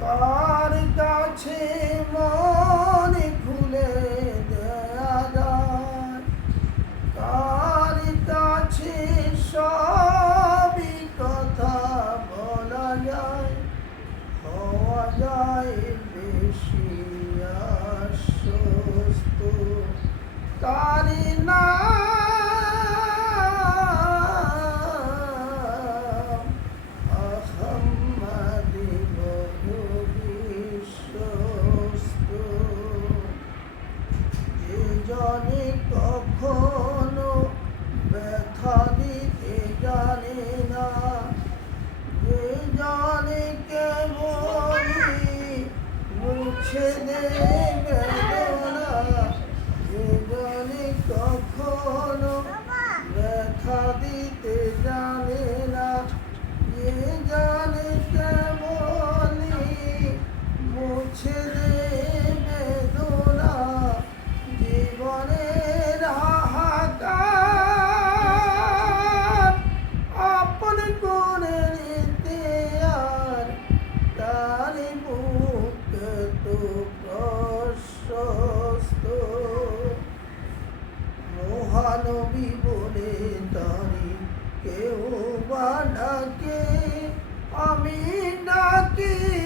তার কাছে মনে খুলে ছেড়ে বেদনা জীবনে কখনো ব্যথা দিয়ে নবী বলে তারি। কেউ বা ডাকে আমি ডাকি।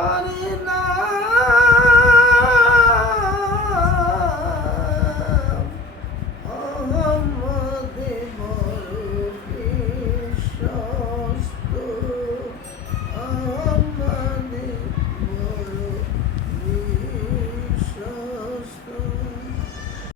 Everybody